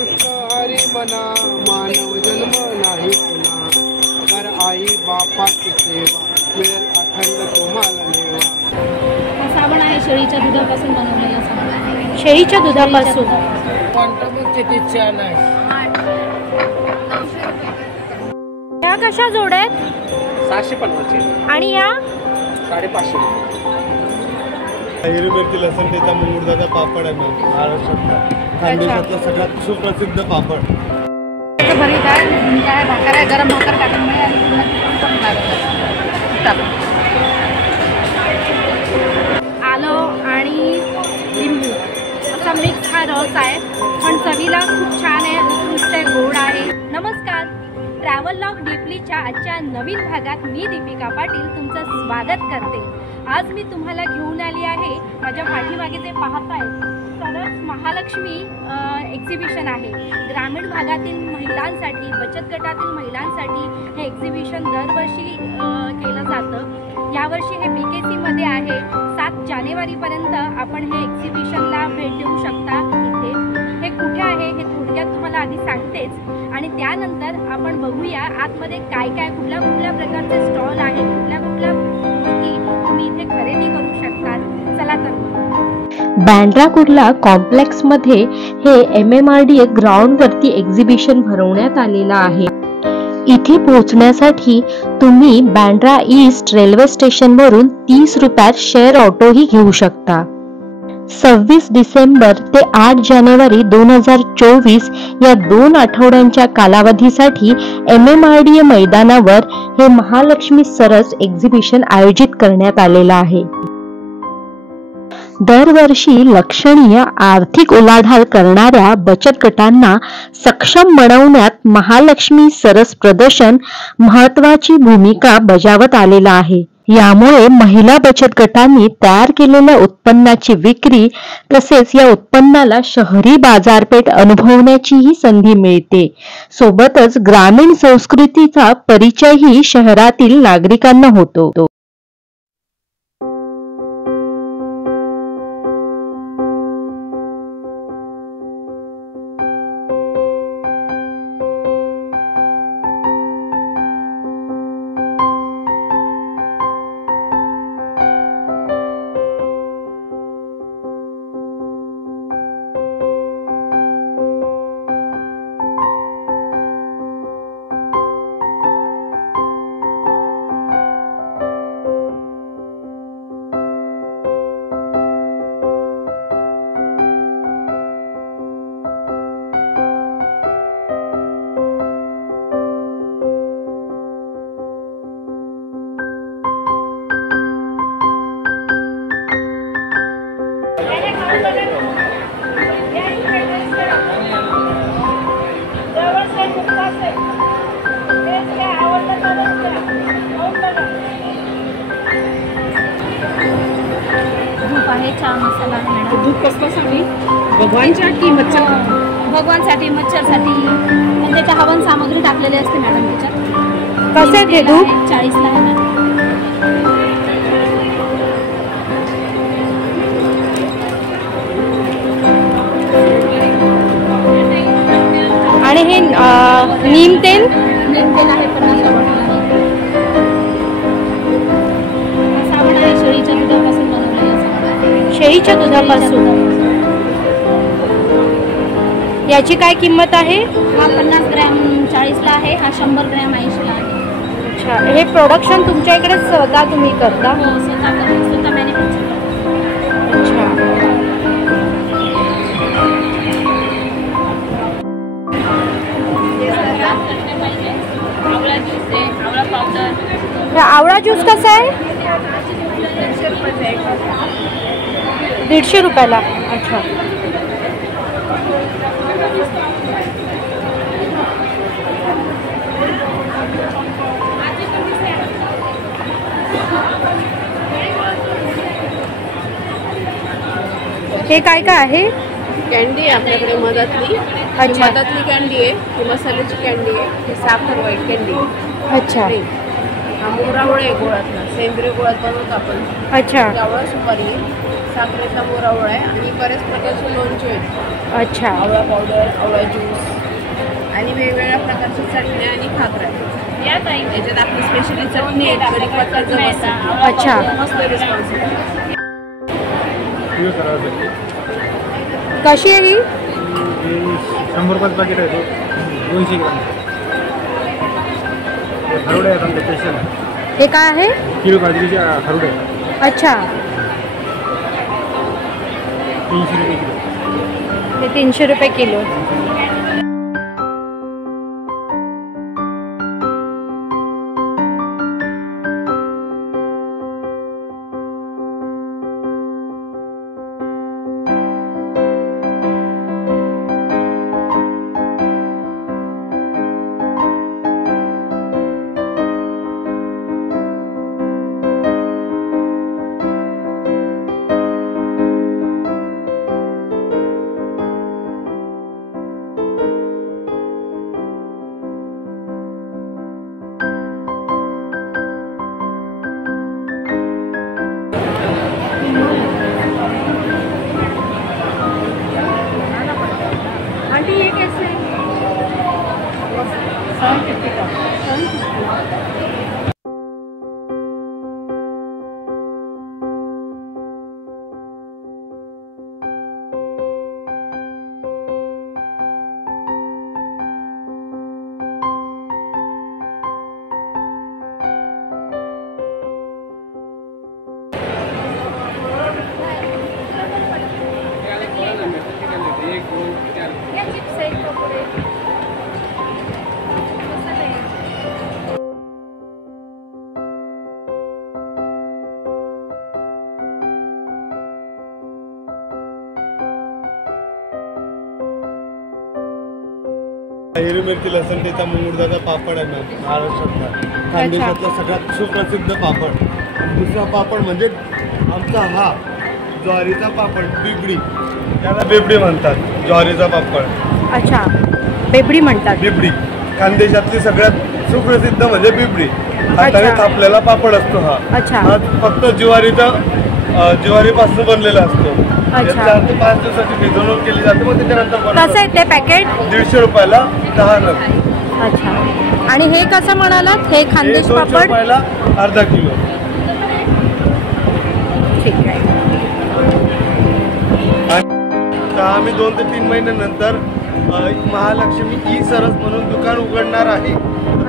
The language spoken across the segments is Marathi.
कृष्ण हरी मना मानव जन्म नाही पुन्हा कर आई बापाची सेवा मिळेल अखंड तुम्हाला नेवा। साबण आहे शेळीच्या दुधापासून बनवलेला साबण। शेळीच्या दुधापासून चिकित्सा नाही। ह्या कशा जोड आहेत? 650 आणि या 550। हिरवी मिरची लसूण त्याचा मुंगुर्दाचा पापड आहे मॅम, महाराष्ट्रातला खानदेशातला सगळ्यात सुप्रसिद्ध पापड। भरीत आहे, काय भाकर आहे, गरम भाकर टाकून आलं आणि लिंबू असा मिक्स हा रस आहे, पण चवीला खूप छान आहे, उत्कृष्ट आहे, गोड आहे। नमस्कार, ट्रॅव्हल लॉग डीपलीच्या आजच्या नवीन भागात मी दीपिका पाटील तुमचं स्वागत करते। आज मी तुम्हाला घेऊन आली आहे, माझ्या पाठीमागे जे पाहताय सरस महालक्ष्मी एक्झिबिशन आहे। ग्रामीण भागातील महिलांसाठी, बचत गटातील महिलांसाठी हे एक्झिबिशन दरवर्षी केलं जातं। यावर्षी हे BKC मध्ये आहे। 7 जानेवारीपर्यंत आपण हे एक्झिबिशनला भेट देऊ शकता। इथे हे कुठे आहे हे थोडक्यात तुम्हाला आधी सांगतेच, आणि त्यानंतर आपण बघूया आतमध्ये काय काय कुठल्या कुठल्या प्रकारचे स्टॉल आहेत, कुठल्या कुठल्या मूर्ती तुम्ही इथे खरेदी करू शकतात। चला तर बँड्रा कुर्ला कॉम्प्लेक्स मध्ये हे MMRDA ग्राउंड वरती एक्झिबिशन भरवण्यात आलेलं आहे। इथे पोहोचण्यासाठी तुम्ही बँड्रा ईस्ट रेल्वे स्टेशन वरून 30 रुपयात शेअर ऑटो ही घेऊ शकता। 26 डिसेंबर ते 8 जानेवारी 2024 या 2 आठवड्यांच्या कालावधीसाठी MMRDA मैदानावर हे महालक्ष्मी सरस एक्झिबिशन आयोजित करण्यात आलेलं आहे। दरवर्षी लक्षणीय आर्थिक उलाढाल करणाऱ्या बचत गटांना सक्षम बनवण्यात महालक्ष्मी सरस प्रदर्शन महत्त्वाची भूमिका बजावत आलेला आहे। यामुळे महिला बचत गटांनी तयार केलेल्या उत्पन्नाची विक्री तसेच या उत्पन्नाला शहरी बाजारपेठ अनुभवण्याचीही संधी मिळते। सोबतच ग्रामीण संस्कृतीचा परिचयही शहरातील नागरिकांना होतो। दूध कसल्यासाठी? भगवानच्या की मच्छर? भगवानसाठी, मच्छरसाठी, आणि त्याच्या हवन सामग्री टाकलेली असते मॅडम त्याच्यात। कसं आहे ते दूध? 40 ला आहे मॅडम। आणि हे नीम तेल? नीम तेल आहे 50 ला बॉटल आहे। साबण आहे शेळीच्या दुधापासून बनवलेला साबण। शेळीच्या दुधापासून। याची काय किंमत आहे? हा 50 ग्रॅम 40 ला आहे, हा 100 ग्रॅम 80 ला आहे। अच्छा, हे प्रोडक्शन तुमच्या इकडे स्वतः तुम्ही करता? हो, स्वतः मॅन्युफॅक्चर करतो। अच्छा, आवळा ज्यूस कसा आहे? 150 रुपयाला। अच्छा, हे काय काय आहे? कॅन्डी आहे आपल्याकडे मधातली। अच्छा, मधातली कॅन्डी आहे, ही मसाल्याची कॅन्डी आहे, ही साखर व्हाईट कॅन्डी। अच्छा, हा मोगरा वळ आहे गोळातला, सेंद्रिय गोळात बनवतो आपण। अच्छा, आवळा सुपारी, साखरेचा मोर आवळा आहे आणि बऱ्याच प्रकारचे लोणचे आहेत. अच्छा. आवळा पावडर, आवळा ज्यूस आणि वेगवेगळ्या प्रकारच्या चटण्या आणि खाकरा आहेत. याच्यात आपली स्पेशली चटणी आहे, कढीपत्त्याचं मसाला. अच्छा. मस्त रिस्पॉन्स आहे. कशी आहे ही? 100 रुपयाचं पाकिट आहे तो, 200 ग्राम. हरवडे आहेत आमच्या स्पेशल. हे काय आहे? किलो बाजरीचे हरवडे. अच्छा. 300 रुपये किलो. हे 300 रुपये किलो. आंटी ये कैसे है? 750 का. हिरवी मिरची लसण त्याचा मुंगुर्दाचा पापड आहे मॅम, महाराष्ट्रातला खानदेशातला सगळ्यात सुप्रसिद्ध पापड. दुसरा पापड म्हणजे आमचा हा ज्वारीचा पापड, बिबडी. त्याला बिबडी म्हणतात, ज्वारीचा पापड. अच्छा, बिबडी म्हणतात. बिबडी खानदेशातली सगळ्यात सुप्रसिद्ध म्हणजे बिबडी. हाताने थापलेला पापड असतो हा. अच्छा. हा फक्त ज्वारीपासून बनलेला असतो. 4 ते 5 दिवसाची भिजवणूक केली जाते, मग त्याच्यानंतर कसं आहे ते पॅकेट? 150 रुपयाला 10 नग. अच्छा. आणि हे कसं म्हणालात? हे खानदेश पापड 200 रुपयाला अर्धा किलो. ठीक आहे. आम्ही 2 ते 3 महिन्यानंतर महालक्ष्मी ई सरस म्हणून दुकान उघडणार आहे.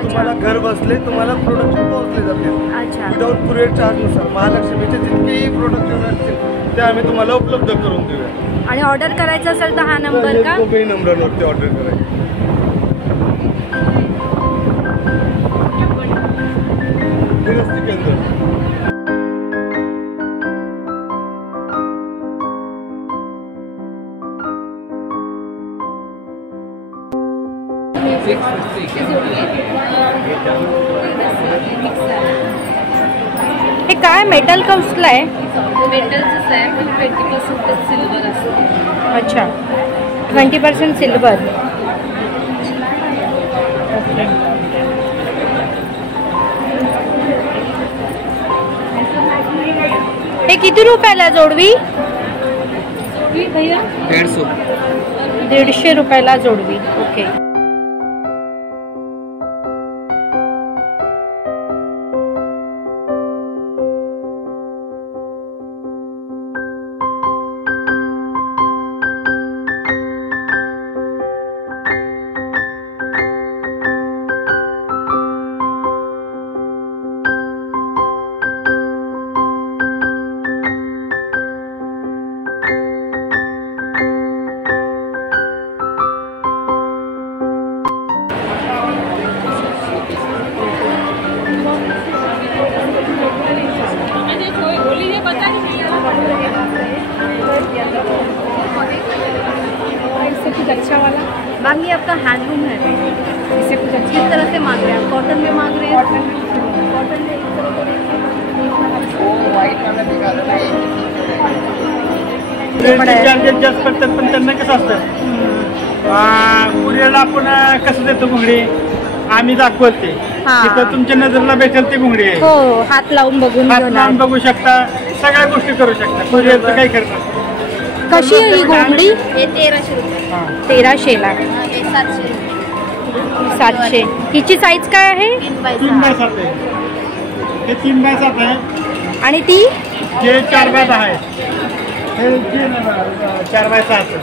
तुम्हाला घर बसले तुम्हाला प्रोडक्शन पोहोचले जातील. अच्छा. विदाउट कुरिअर चार्जनुसार महालक्ष्मीचे जितकेही प्रोडक्शन असतील ते आम्ही तुम्हाला उपलब्ध करून देऊया. आणि ऑर्डर करायचं असेल तर हा नंबर का? कोणत्याही नंबरवरती ऑर्डर करायचं. फिरस्ती केंद्र. हे काय मेटल का उचला आहे? मेटलचंच आहे, 20% सिल्वर असतं. अच्छा, 20% सिल्वर. हे किती रुपयाला जोडवी? भैया 150 रुपयाला जोडवी. ओके. अच्छा वाला मैम, ये आपका हैंडलूम है, इसे कुछ अच्छी तरह से मांग रहे हैं. कॉटन में मांग रहे हैं? कॉटन में इस तरह चार्जेस जास्त पडतात, पण त्यांना कसं असतं कुरिअरला आपण कसं देतो घुंगडी आम्ही दाखवते तिथं तुमच्या नजरला भेटेल ती घुंगडी आहे. हो, हात लावून बघून बघू शकता. सगळ्या गोष्टी करू शकता. कुरिअरचं काही खर्च नसतं. कशी आहे ही घोंगडी? हे 1300 रुपये. 1300ला. हे 700. 700. हिची साईज काय आहे? 3x7 आहे. हे 3x7 आहे आणि ती हे 4x10 आहे. हे 4x7.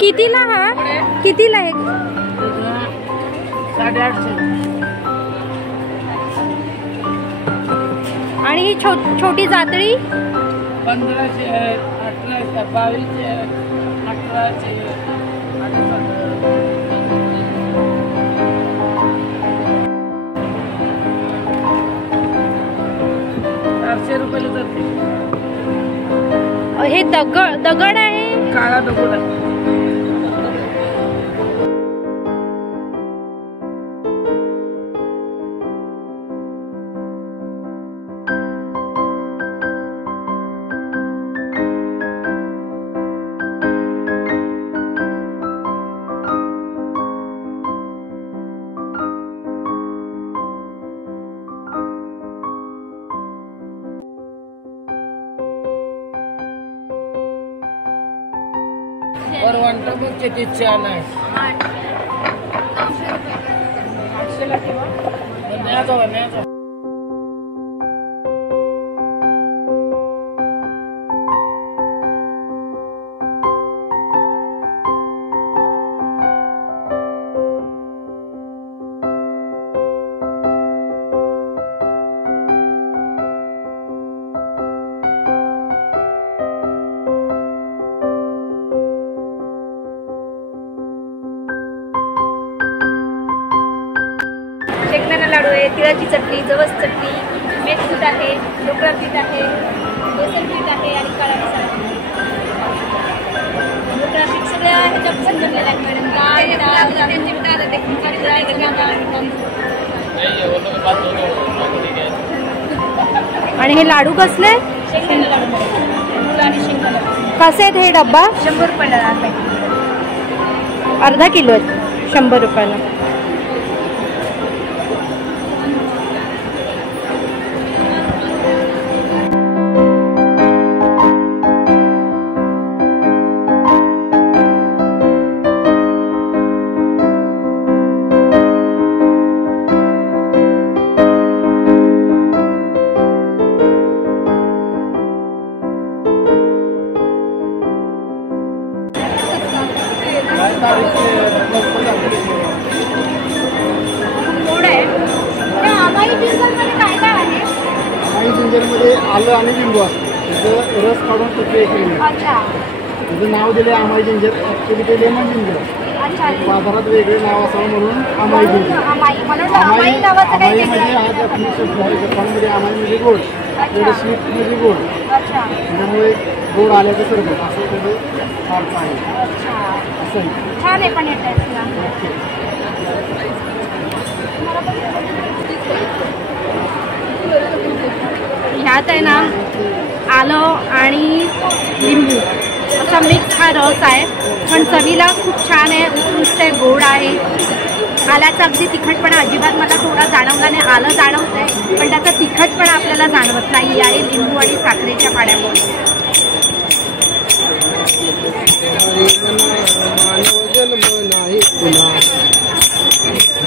कितीला हा? कितीला आहे? 850. आणि ही छोटी जातळी 1500, 1800, 2200, 1800. 400 रुपयाला जाते. हे दगड आहे. काळा दगड आहे. वरवंटा मग किती छान आहे. 800 किंवा न्यायचं. शेंगदाणा लाडू आहे, तिळाची चटणी, जवस चटणी, मेथीपीठ आहे, ढोकळा पीठ आहे, बेसन पीठ आहे आणि काळा मसाला. ढोकळा पीठ सगळ्या ह्याच्यापासून बनलेलं आहे मॅडम. आणि हे लाडू कसले? शेंगदाणा लाडू आणि शेंगदाणा. कसे आहेत हे डब्बा? 100 रुपयाला अर्धा किलो आहेत. 100 रुपयाला. जिंजरमध्ये आलं आणि लिंबू असतं. त्याचं रस काढून त्याचं एक त्याचं नाव दिले आमाई जिंजर. ॲक्च्युली ते लेमन जिंजर. बाजारात वेगळे नाव असावं म्हणून आमाई जिंजर. आमाई म्हणजे आज आपली शब्द आहे. जपानमध्ये आमाई म्हणजे गोड, थोडं स्वीट म्हणजे गोड. त्यामुळे गोड आल्याचं सरबत असं त्याचं अर्थ आहे. असं छान आहे पण ह्यात आहे ना आलं आणि लिंबू असा मिक्स हा रस आहे. पण चवीला खूप छान आहे, उत्कृष्ट आहे, गोड आहे. आल्याचा अगदी तिखटपणा अजिबात मला थोडा जाणवला नाही. आलं जाणवतंय पण त्याचा तिखटपणा आपल्याला जाणवत नाही आहे लिंबू आणि साखरेच्या पाण्यामुळे. मानव जन्म नाही पुन्हा.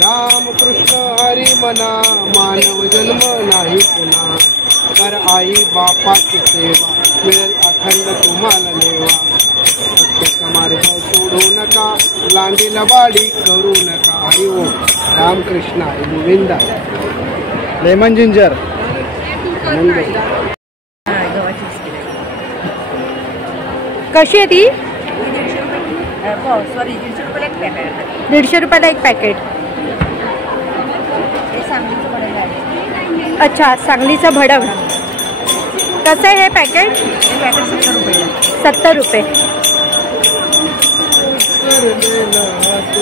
राम कृष्ण हरी मना मानव जन्म नाही पुन्हा. बाप्पाची सेवा मिळेल अखंड तुम्हाला लेवा. सत्याचा मार्ग सोडू नका, लांडीला वाडी करू नका. हरी ओम. रामकृष्ण हरी गोविंदा. लेमन जिंजर कशी आहे ती? सॉरी 150 रुपयाला एक पॅकेट. 150 रुपयाला एक पॅकेट. हे सांगलीचं भडंग आहे. अच्छा, सांगलीचं भडंग. कसं आहे हे पॅकेट? हे पॅकेट 70 रुपये. 70 रुपये.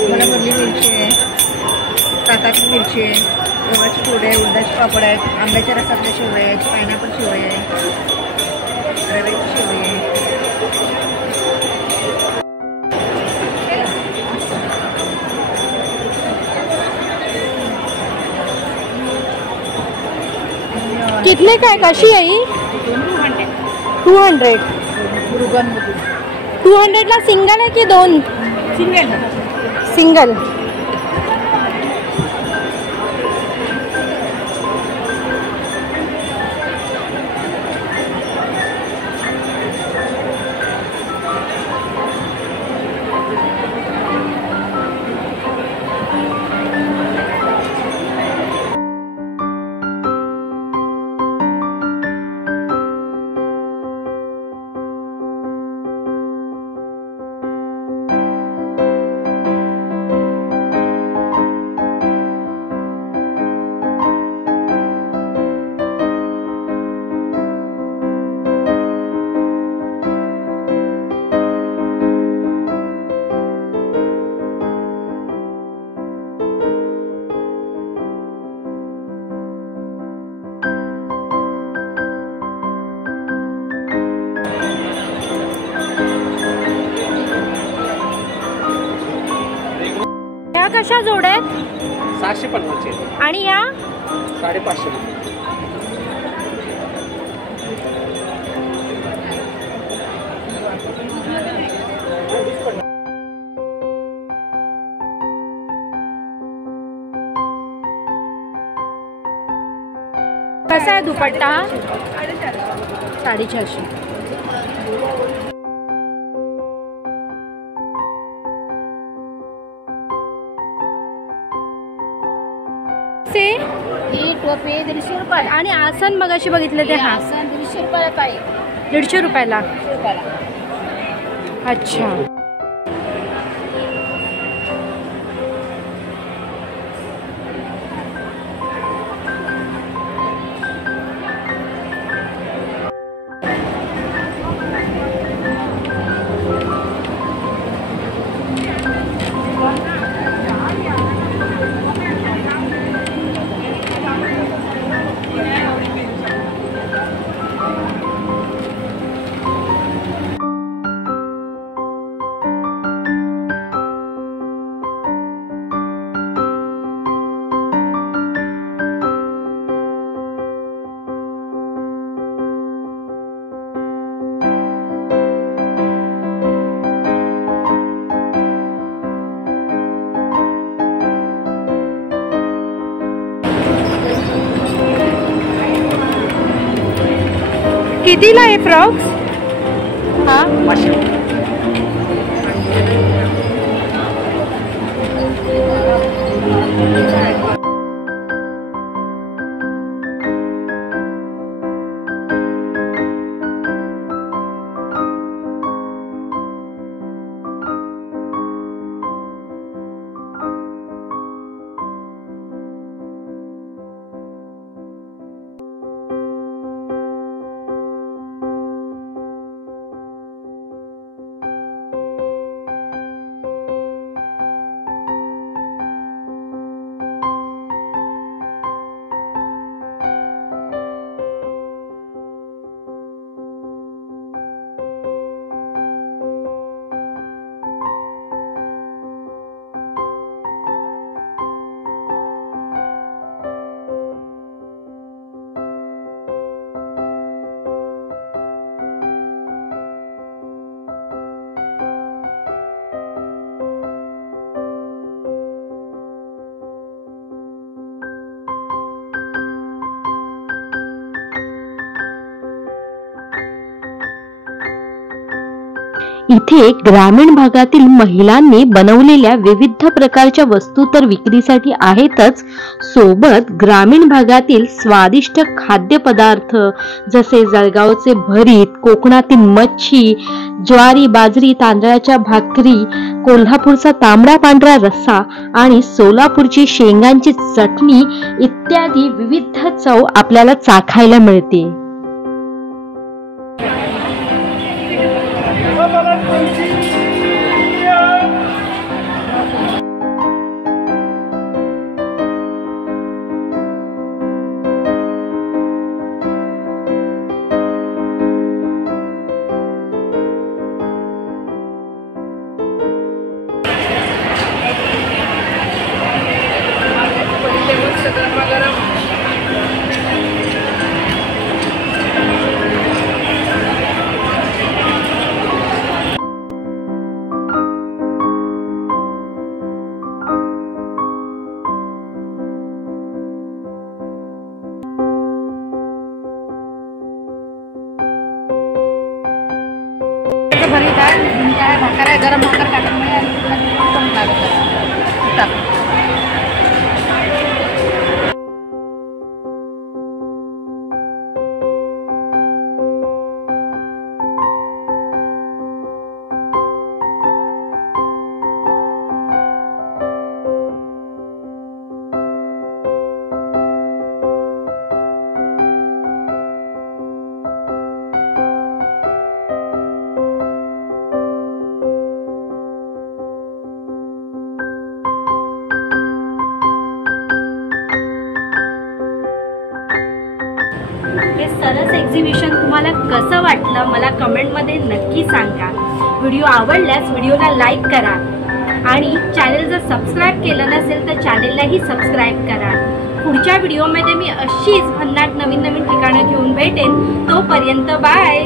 मला भरली मिरची आहे, ताकाची मिरची आहे, गव्हाची पोळी आहे, उडदाचे पापड आहेत, आंब्याच्या रसातल्या शेवया आहेत, पायनॅपल शेवया आहे, रव्याची शेवया आहे. कितने काय? कशी आहे ही? 200. 200 ला सिंगल आहे की दोन? सिंगल. ह्या कशा जोड आहेत? 750 आणि ह्या 550. कसा आहे दुपट्टा? 450. ही टोपी 150 रुपये. आणि आसन मगाशी बघितले ते हा 150 रुपयाला ताई. 150 रुपयाला. अच्छा. कितीला आहे फ्रॉक्स? हा 500. इथे ग्रामीण भागातील महिलांनी बनवलेल्या विविध प्रकारच्या वस्तू तर विक्रीसाठी आहेतच, सोबत ग्रामीण भागातील स्वादिष्ट खाद्यपदार्थ जसे जळगावचे भरीत, कोकणातील मच्छी, ज्वारी बाजरी तांदळाच्या भाकरी, कोल्हापूरचा तांबडा पांढरा रस्सा आणि सोलापूरची शेंगांची चटणी इत्यादी विविध चव आपल्याला चाखायला मिळते। भरीत आहे, भाकर आहे, गरम भाकर टाकल्यामुळे हे सरस एक्झिबिशन तुम्हाला कसं वाटलं मला कमेंटमध्ये नक्की सांगा। व्हिडिओ आवडल्यास व्हिडिओला लाईक करा आणि चॅनल जर सबस्क्राईब केलं नसेल तर चॅनललाही सबस्क्राईब करा। पुढच्या व्हिडिओमध्ये मी अशीच भन्नाट नवीन नवीन ठिकाणं घेऊन भेटेन। तोपर्यंत बाय।